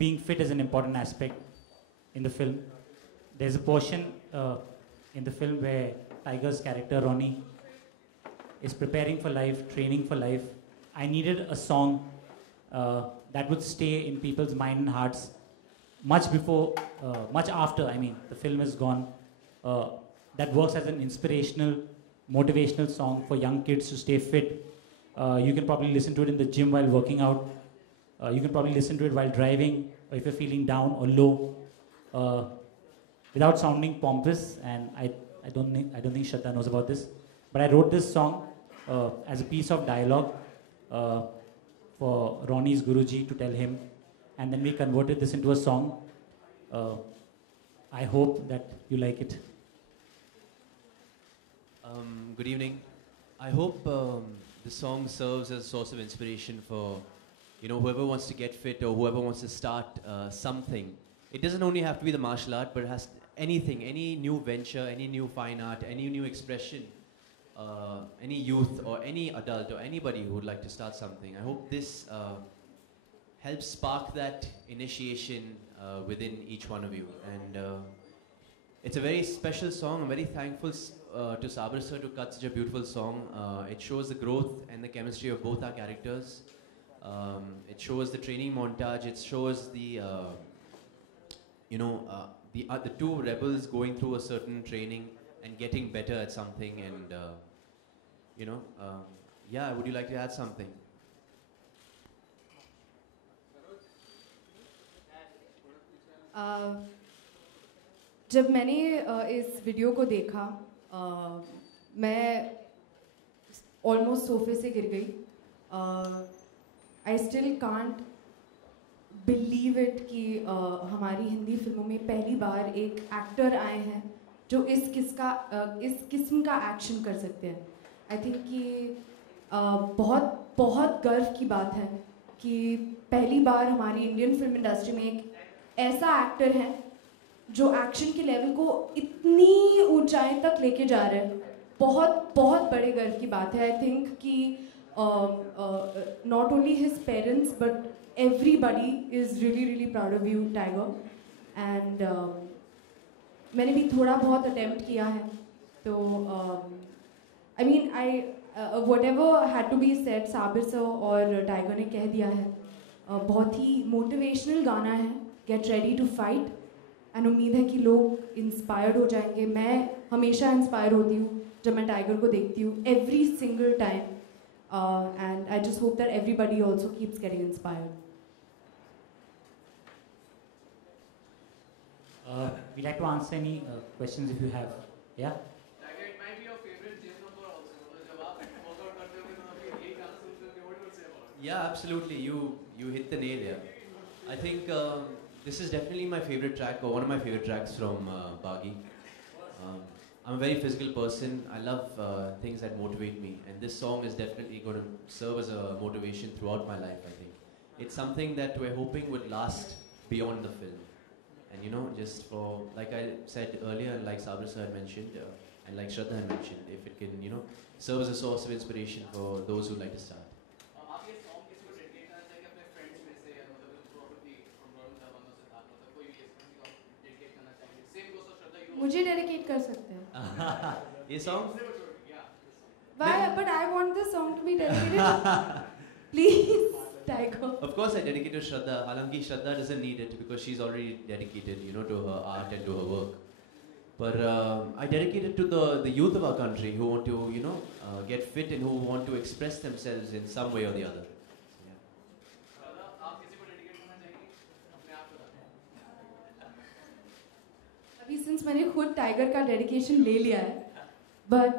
being fit is an important aspect in the film. There's a portion in the film where Tiger's character Ronnie is preparing for life, training for life. I needed a song that would stay in people's mind and hearts much before, much after, I mean, the film is gone. That works as an inspirational, motivational song for young kids to stay fit. You can probably listen to it in the gym while working out. You can probably listen to it while driving, or if you're feeling down or low, without sounding pompous. And I don't think Shraddha knows about this, but I wrote this song as a piece of dialogue for Ronnie's Guruji to tell him, and then we converted this into a song. I hope that you like it. Good evening. I hope the song serves as a source of inspiration for, you know, whoever wants to get fit or whoever wants to start something. It doesn't only have to be the martial art, but it has anything, any new venture, any new fine art, any new expression, any youth or any adult or anybody who would like to start something. I hope this helps spark that initiation within each one of you. And it's a very special song. I'm very thankful to Sabar sir to cut such a beautiful song. It shows the growth and the chemistry of both our characters. It shows the training montage. It shows the, the two rebels going through a certain training and getting better at something. And, yeah, would you like to add something? जब मैंने इस video को देखा मैं almost सोफे से गिर गई. I still can't believe it कि हमारी हिंदी फिल्मों में पहली बार एक एक्टर आए हैं जो इस किस्म का एक्शन कर सकते हैं. आई थिंक कि बहुत बहुत गर्व की बात है कि पहली बार हमारी इंडियन फिल्म इंडस्ट्री में एक ऐसा एक्टर है जो एक्शन के लेवल को इतनी ऊंचाई तक लेके जा रहे हैं. बहुत बहुत बड़े गर्व की बात है. आई थिंक कि not only his parents but everybody is really really proud of you Tiger. And मैंने भी थोड़ा बहुत अटेम्प्ट किया है. तो I mean whatever had to be said Sabir sir और टाइगर ने कह दिया है. बहुत ही मोटिवेशनल गाना है, get ready to fight. And उम्मीद है कि लोग इंस्पायर्ड हो जाएंगे. मैं हमेशा इंस्पायर होती हूँ जब मैं टाइगर को देखती हूँ, every single time. And I just hope that everybody also keeps getting inspired. We'd like to answer any questions if you have. Yeah? Tiger, it might be your favorite gym number also. जब आप workout करते हो तो आप यही गाना सुनते हो, what would you say about it? Yeah, absolutely. You hit the nail here. I think this is definitely my favorite track, or one of my favorite tracks from Baghi. I'm a very physical person. I love things that motivate me, and this song is definitely going to serve as a motivation throughout my life, I think. It's something that we're hoping would last beyond the film. And you know, just for, like I said earlier, and like Sabir sir had mentioned, and like Shraddha had mentioned, if it can, you know, serve as a source of inspiration for those who like to start. आप ये song किसी को dedicate करना चाहेंगे अपने friends में से, या मतलब probably from Varun Dhawan or Siddharth, मतलब कोई भी किसी को dedicate करना चाहेंगे? Same goes for Shraddha, you. मुझे डेडिकेट कर सकते हैं. ये song? Why? But I want this song to be dedicated. Please, Tiger. Of course, I dedicate to Shraddha. Halanki Shraddha doesn't need it because she's already dedicated, you know, to her art and to her work. But I dedicate it to the youth of our country who want to, you know, get fit and who want to express themselves in some way or the other. आप किसी को dedicate करना चाहेंगे? अपने आप बताओ. अभी since मैंने खुद टाइगर का डेडिकेशन ले लिया है, but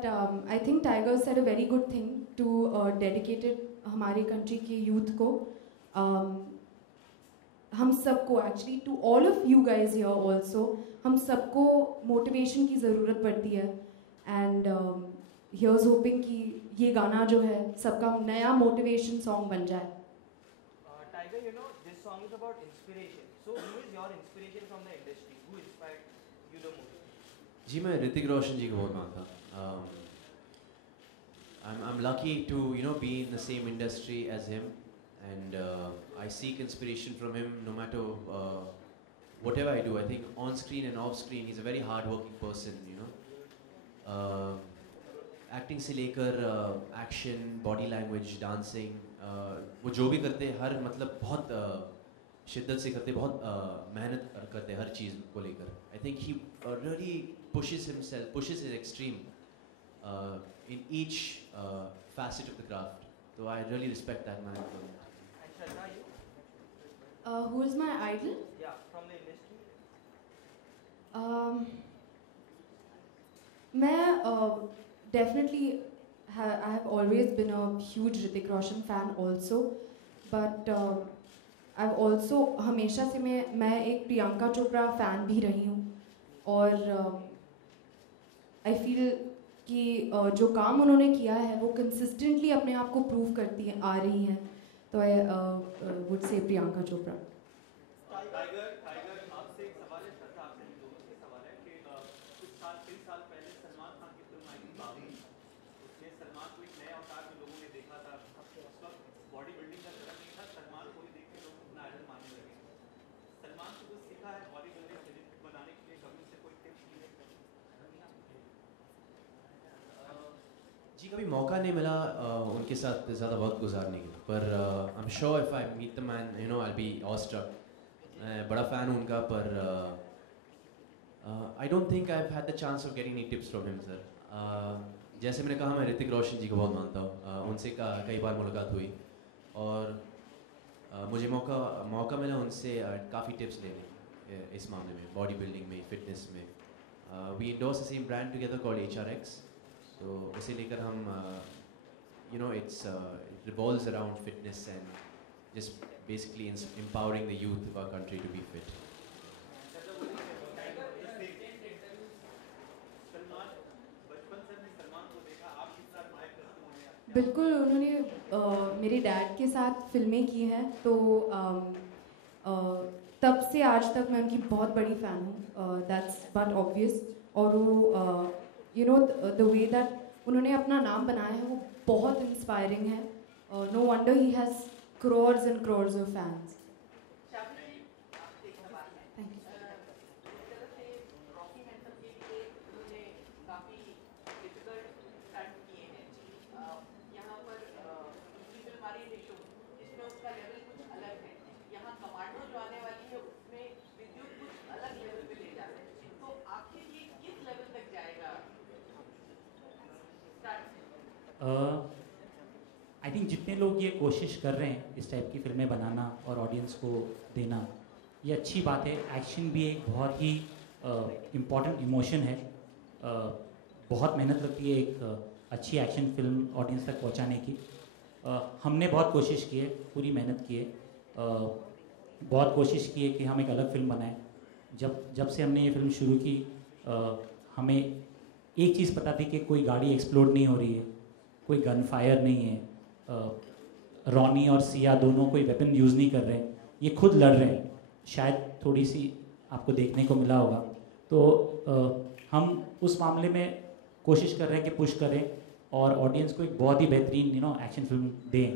I think Tiger said a very good thing to dedicate it हमारे कंट्री के यूथ को. हम सबको actually, to all of you guys here also, हम सबको मोटिवेशन की ज़रूरत पड़ती है. एंड हियर्स होपिंग कि ये गाना जो है सबका नया मोटिवेशन सॉन्ग बन जाए. Tiger, you know, this song is about inspiration. So who is your inspiration from the industry? Who inspired you the most? जी मैं ऋतिक रोशन जी को बहुत मानता हूँ. I'm lucky to, you know, be in the same industry as him, and I seek inspiration from him no matter whatever I do. I think on screen and off screen, he's a very hard-working person, you know. Acting से लेकर action, body language, dancing, वो जो भी करते हैं हर मतलब बहुत शिद्दत से करते, बहुत मेहनत करते हर चीज़ को लेकर. I think he really pushes himself, pushes his extreme in each facet of the craft. So I really respect that man. And Shraddha, you? Who is my idol? Yeah, from the industry. मैं definitely I have always been a huge Hrithik Roshan fan also, but I've also हमेशा से मैं एक Priyanka Chopra fan भी रही हूँ, और I feel कि जो काम उन्होंने किया है वो consistently अपने आप को prove करती है आ रही हैं, तो I would say Priyanka Chopra. Tiger आपसे एक सवाल है, श्रद्धा आपसे हम दोनों से सवाल है कि कुछ साल कई साल पहले सलमान खान की फिल्म आई थी बागी. उसमें सलमान को एक नए अवतार में लोगों ने देखा था. उस वक्त बॉडी बिल्डिंग का चलन नहीं था, सलमान को ही देख के लोग अपना आइडल मानने लगे. सलमान से कुछ सीखा है बॉडी बिल्डिंग फिजिक बनाने के लिए, कभी उससे कोई टिप्स लिए? जी कभी मौका नहीं मिला उनके साथ ज़्यादा वक्त गुजारने के लिए, पर I am sure if I meet the man you know I be awestruck. मैं बड़ा फ़ैन हूँ उनका, पर I don't think I have the chance of getting any tips from him sir. जैसे मैंने कहा, मैं ऋतिक रोशन जी को बहुत मानता हूँ. उनसे कई बार मुलाकात हुई और मुझे मौका मिला उनसे काफ़ी टिप्स लेने की इस मामले में, बॉडी बिल्डिंग में, फिटनेस में. We endorse the same brand together called HRX. तो उसे लेकर हम you know it's revolves around fitness and just basically empowering the youth of our country to be fit. Salman, बचपन से हमने सलमान को देखा, आप किस तरह admire करते होंगे? बिल्कुल, उन्होंने मेरे डैड के साथ फिल्में की हैं, तो तब से आज तक मैं उनकी बहुत बड़ी फ़ैन हूँ. That's but obvious. और वो you know the way that उन्होंने अपना नाम बनाया है वो बहुत इंस्पायरिंग है. No wonder he has crores and crores of fans. Thank you. I think जितने लोग ये कोशिश कर रहे हैं इस टाइप की फिल्में बनाना और ऑडियंस को देना, ये अच्छी बात है. एक्शन भी एक बहुत ही इम्पॉर्टेंट इमोशन है. बहुत मेहनत लगती है एक अच्छी एक्शन फिल्म ऑडियंस तक पहुंचाने की. हमने बहुत कोशिश की है, पूरी मेहनत की है, बहुत कोशिश की है कि हम एक अलग फिल्म बनाएं. जब से हमने ये फिल्म शुरू की, हमें एक चीज़ पता थी कि कोई गाड़ी एक्सप्लोड नहीं हो रही है, कोई गन फायर नहीं है, रॉनी और सिया दोनों कोई वेपन यूज़ नहीं कर रहे हैं, ये खुद लड़ रहे हैं. शायद थोड़ी सी आपको देखने को मिला होगा. तो हम उस मामले में कोशिश कर रहे हैं कि पुश करें और ऑडियंस को एक बहुत ही बेहतरीन यू नो एक्शन फिल्म दें.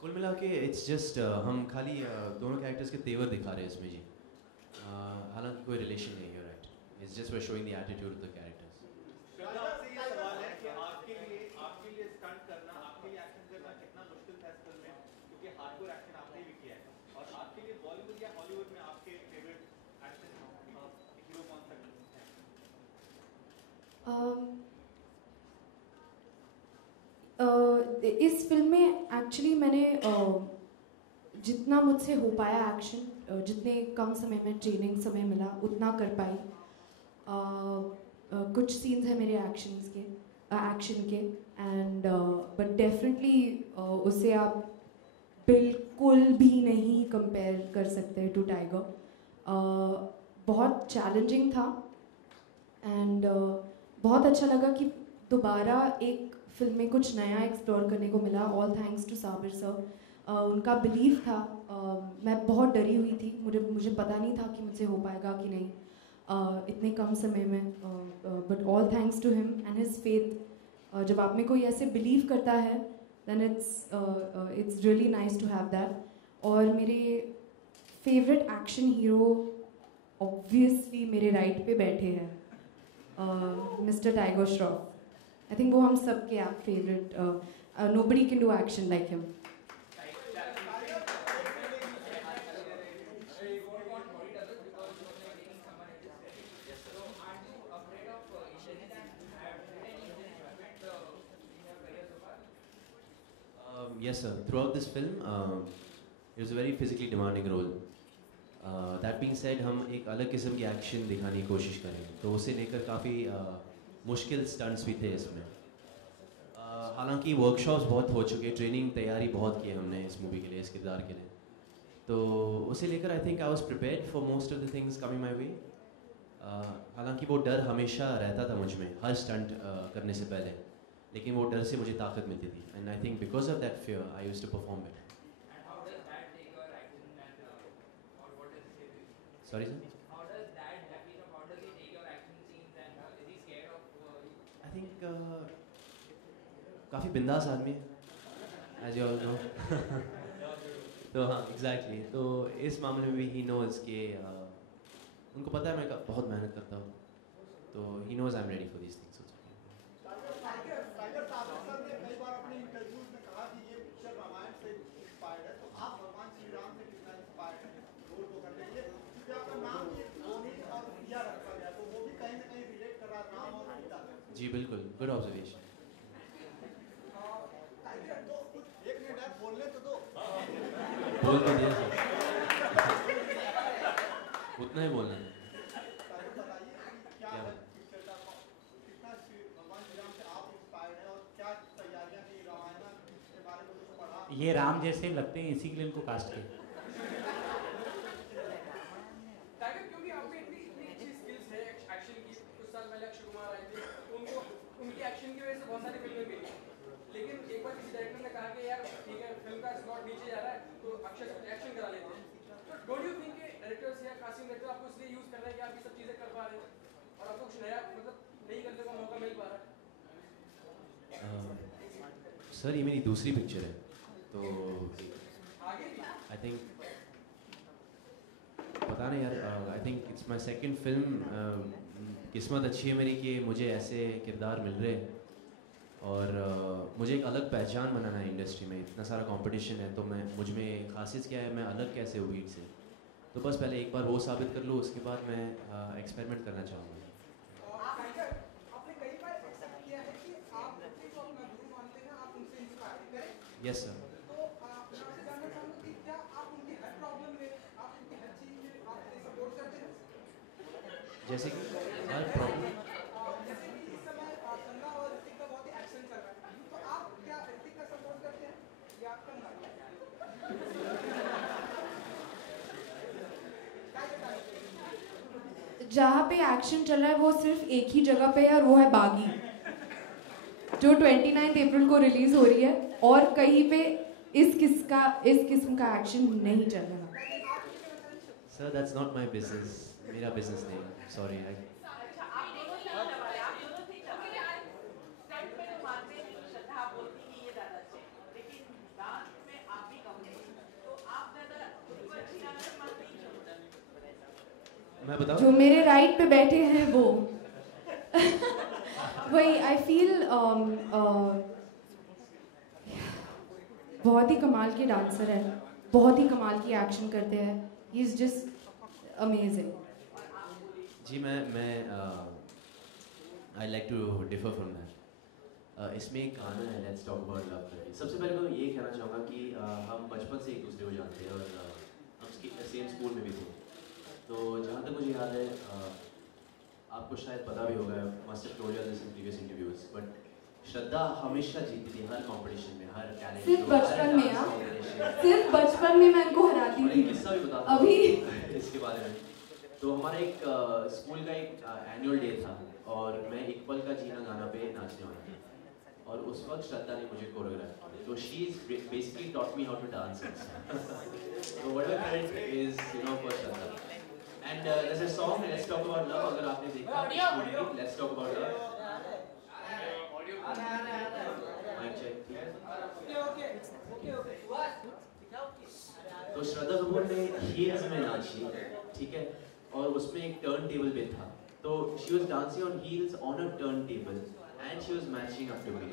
कुल मिला के इट्स जस्ट हम खाली दोनों कैरेक्टर्स के तेवर दिखा रहे हैं इसमें जी. हालांकि कोई रिलेशन नहीं है. Right, it's just we showing the attitude of the characters. Shraddha, आपसे ये सवाल है कि आपके लिए स्टंट करना, आपके लिए एक्शन करना कितना मुश्किल था इस फिल्म में, क्योंकि हार्डकोर एक्शन आपने भी किया है. और आपके लिए बॉलीवुड या हॉलीवुड में आपके फेवरेट एक्शन हीरो कौन सा है? इस फिल्म में एक्चुअली मैंने जितना मुझसे हो पाया एक्शन, जितने कम समय में ट्रेनिंग समय मिला उतना कर पाई. कुछ सीन्स हैं मेरे एक्शन के एंड बट डेफिनेटली उसे आप बिल्कुल भी नहीं कंपेयर कर सकते टू टाइगर. बहुत चैलेंजिंग था एंड बहुत अच्छा लगा कि दोबारा एक फिल्म में कुछ नया एक्सप्लोर करने को मिला, all thanks to Sabir sir. उनका बिलीव था, मैं बहुत डरी हुई थी, मुझे पता नहीं था कि मुझसे हो पाएगा कि नहीं इतने कम समय में, but all thanks to him and his faith. जब आप में कोई ऐसे बिलीव करता है then it's really nice to have that. और मेरे फेवरेट एक्शन हीरो ऑब्वियसली मेरे राइट पे बैठे हैं, mister Tiger Shroff. I think वो हम सबके favourite, nobody can do action like him. Yes, sir. Throughout this film, it was a very physically demanding role. That being said, हम एक अलग किस्म की एक्शन दिखाने की कोशिश करेंगे, तो उसे लेकर काफ़ी मुश्किल स्टंट्स भी थे इसमें। हालांकि वर्कशॉप्स बहुत हो चुके, ट्रेनिंग तैयारी बहुत की है हमने इस मूवी के लिए, इस किरदार के लिए, तो उसे लेकर I think I was prepared for most of the things coming my way. हालांकि वो डर हमेशा रहता था मुझ में हर स्टंट करने से पहले, लेकिन वो डर से मुझे ताकत मिलती थी, and I think because of that fear I used to perform it. Sorry, sir? How does that how does he take your action scenes and is he scared of I think काफ़ी बिंदास आदमी है, as you all know. तो हाँ, exactly. तो इस मामले में भी he knows कि उनको पता है मैं बहुत मेहनत करता हूँ, तो he knows I'm ready for these things. Tiger साहब ने कई बार अपने इंटरव्यूज में कहा कि ये पिक्चर रामायण से इंस्पायर्ड है, तो आप भगवान श्री राम से कितना इंस्पायर्ड है रोल को करने के लिए? क्योंकि आपका नाम भी रोनी और प्रिया रखा गया, तो वो भी कहीं ना कहीं रिलेट कर रहा है राम और सीता से। जी बिल्कुल, गुड ऑब्जर्वेशन। टाइगर तो कुछ एक मिनट है, बोलने तो दो। बोल तो दिया सर, उतना ही बोलना है। टाइगर बताइए क्या है पिक्चर का, कितना भगवान श्री राम से आप इंस्पायर्ड है और क्या तैयारियां की रामायण के बारे में कुछ पढ़ा? ये राम जैसे लगते हैं, इसी के लिए इनको कास्ट किया। टाइगर, क्योंकि आप में इतनी इतनी अच्छी स्किल्स है एक्शन की, कुछ साल पहले अक्षय कुमार आए थे, उनको उनकी एक्शन की वजह से बहुत सारी फिल्में मिली, लेकिन एक बार किसी डायरेक्टर ने कहा कि यार ठीक है फिल्म का स्लॉट नीचे जा रहा है तो अक्षय से एक्शन करा लेते हैं, तो डोंट यू थिंक कि डायरेक्टर्स या कास्टिंग डायरेक्टर आपको इसलिए यूज कर रहे हैं कि आप ये सब चीजें कर पा रहे हैं और आपको कुछ नया मतलब नहीं करने का मौका मिल पा रहा है? सर ये मेरी दूसरी पिक्चर है, तो आगे भी आई थिंक पता नहीं यार, I think it's my second film. किस्मत अच्छी है मेरी कि मुझे ऐसे किरदार मिल रहे हैं, और मुझे एक अलग पहचान बनाना है इंडस्ट्री में। इतना सारा कंपटीशन है, तो मैं मुझ में खासियत क्या है, मैं अलग कैसे हूँ भीड़ से, तो बस पहले एक बार वो साबित कर लूँ, उसके बाद मैं एक्सपेरिमेंट करना चाहूँगा। आपने कई बार एक्सेप्ट किया है कि आप अपने को अपना गुरु मानते हैं, आप उनसे इंस्पायर करें। Yes sir. तो मैं आपसे जानना चाहूँगा कि क्या आप उनकी हर प्रॉब्लम में, आप उनकी हर चीज़ में आप उन्हें सपोर्ट करते हैं? जैसे कि हर प्रॉब्लम, जैसे कि इस समय गंगा और ऋतिक का बहुत ही एक्शन चल रहा है, तो आप क्या ऋतिक का सपोर्ट करते हैं या आप गंगा? जहाँ पे एक्शन चल रहा है वो सिर्फ एक ही जगह पे है, और वो है बागी, जो 29 अप्रैल को रिलीज हो रही है, और कहीं पे इस किस्म का एक्शन नहीं चल रहा। Sir that's not my business, मेरा बिजनेस नहीं है, सॉरी। मैं बताऊं, जो मेरे राइट पे बैठे हैं वो वही आई फील बहुत ही कमाल के डांसर है, बहुत ही कमाल की एक्शन करते हैं, ही इज जस्ट अमेजिंग। जी मैं I like to differ from that. इसमें एक गाना है लेट्स टॉक अबाउट लव करके। सबसे पहले तो ये कहना चाहूँगा कि हम बचपन से एक दूसरे को जानते हैं, और हम सेम स्कूल में भी थे, तो जहाँ तक मुझे याद है, आपको शायद पता भी होगा, must have told you this in previous interviews, but Shraddha हमेशा जीतती थी हर कंपटीशन में, हर टैलेंट सिर्फ बचपन में, सिर्फ बचपन में मैं इनको हराती थी। किस्सा भी बताता अभी इसके बारे में। तो हमारा एक स्कूल का एक एनुअल डे था, और मैं एक पल का जीना गाना पे नाचने वाला था। और उस वक्त श्रद्धा ने मुझे कोरियोग्राफ किया. So she's basically taught me how to dance. So whatever credit is, for Shraddha. And there's a song, Let's Talk About Love. अगर आपने देखा, Let's Talk About Love. Mic check. तो श्रद्धा कपूर ने हील्स में नाची, ठीक है, और उसमें एक टर्न टेबल पे था. तो she was dancing on heels on a turntable and she was matching up to me.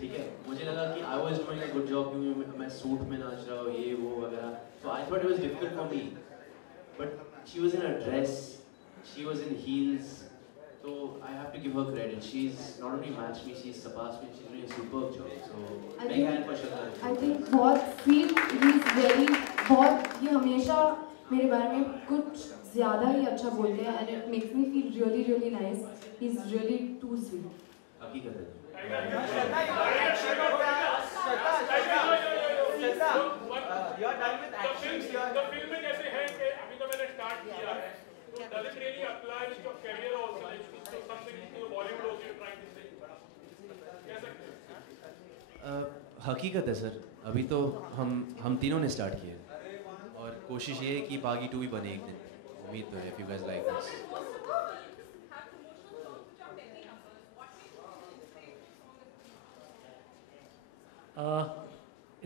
ठीक है, मुझे लगा कि I was doing a good job क्योंकि मैं सूट में नाच रहा हूँ ये वो वगैरह. So I thought it was difficult for me, but she was in a dress, she was in heels. So I have to give her credit. She's not only matched me, she's surpassed me. She's doing a superb job. So big hand for Shraddha. I think बहुत feel he's very बहुत ये हमेशा मेरे बारे में कुछ ज़्यादा ही अच्छा बोलते हैं and it makes me feel really really nice. He's really too sweet. हकीकत है. You are done with action. The film में कैसे है कि अभी तो मैंने start किया है. Does it really apply with your career also? Like something to Bollywood also you're trying to say. कह सकते हैं. हकीकत है सर. अभी तो हम तीनों ने स्टार्ट किया और कोशिश ये है कि बागी 2 भी बने एक दिन. उम्मीद तो है if you guys like this.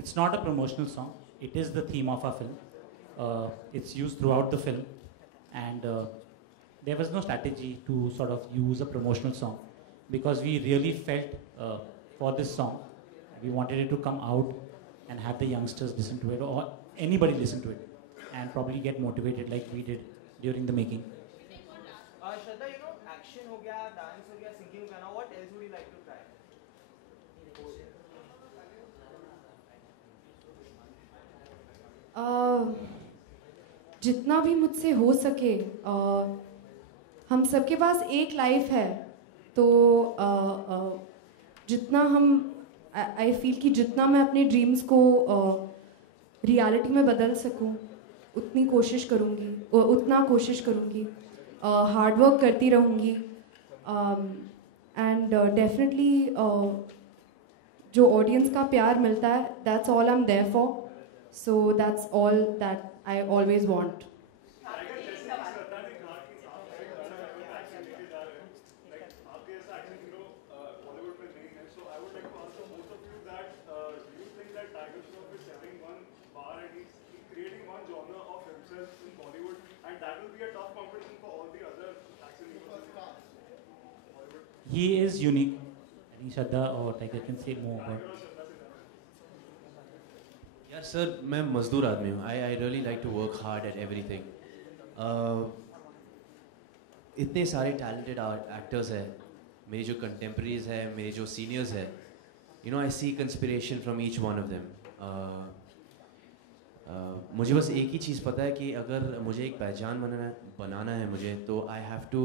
It's not a promotional song. It is the theme of our film. It's used throughout the film, and there was no strategy to sort of use a promotional song because we really felt for this song, we wanted it to come out and have the youngsters listen to it or anybody listen to it and probably get motivated like we did during the making. Shraddha, action हो गया, dance हो गया, singing हो गया. Now, what else would you like to try? जितना भी मुझसे हो सके, हम सबके पास एक लाइफ है, तो जितना हम आई फील कि जितना मैं अपने ड्रीम्स को रियलिटी में बदल सकूं उतना कोशिश करूंगी, हार्ड वर्क करती रहूंगी एंड डेफिनेटली जो ऑडियंस का प्यार मिलता है, that's all I am there for. So that's all that I always want. He is unique. I think Shraddha or Tiger can say more about. यार सर मैं मजदूर आदमी हूँ. I really like to work hard at everything. इतने सारे talented actors हैं, मेरे जो कंटेम्प्रेरीज है, मेरे जो सीनियर्स है, I see inspiration from each one of them. मुझे बस एक ही चीज़ पता है कि अगर मुझे एक पहचान बनाना है मुझे, तो I have to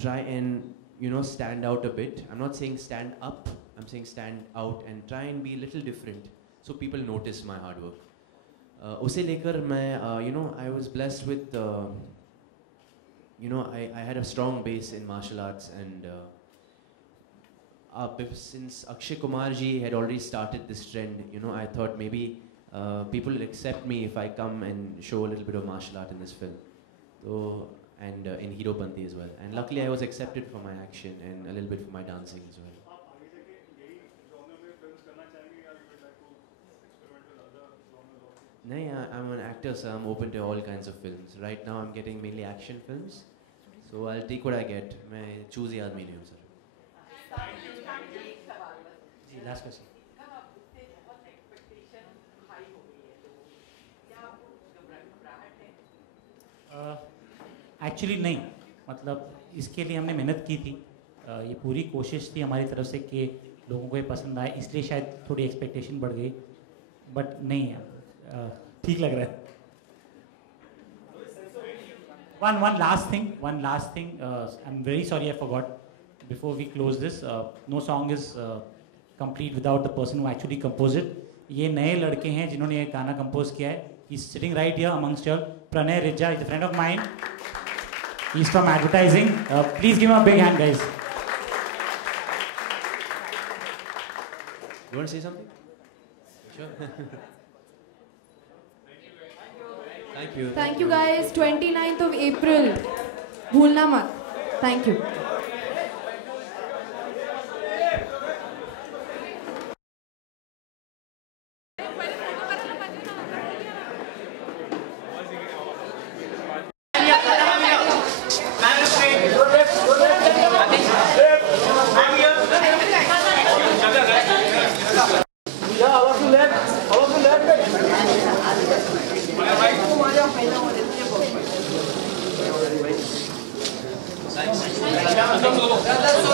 try and stand out a bit. I am not saying stand up, I am saying stand out and try and be little different. So people notice my hard work. उसे लेकर मैं, I was blessed with, I had a strong base in martial arts, and since Akshay Kumar ji had already started this trend, I thought maybe people will accept me if I come and show a little bit of martial art in this film. So, and in Hero Banti as well. And luckily I was accepted for my action and a little bit for my dancing as well. No, I'm an actor, so I'm open to all kinds of films. Right now, I'm getting mainly action films, so I'll take what I get. मैं choosy आदमी नहीं हूँ sir. जी, last question. Actually नहीं, मतलब इसके लिए हमने मेहनत की थी. ये पूरी कोशिश थी हमारी तरफ से कि लोगों को ये पसंद आए, इसलिए शायद थोड़ी एक्सपेक्टेशन बढ़ गई, बट नहीं है, ठीक लग रहा है. One last thing. I'm very sorry I forgot. Before we close this, no song is complete without the person who actually composed it. ये नए लड़के हैं जिन्होंने ये गाना कंपोज किया है. He's sitting right here amongst you all. Pranay Rijja is a friend of mine. He's from advertising. Please give him a big hand, guys. You want to say something? Sure. Thank you. Thank you guys. 29th of April. भूलना मत. Thank you. Thanks.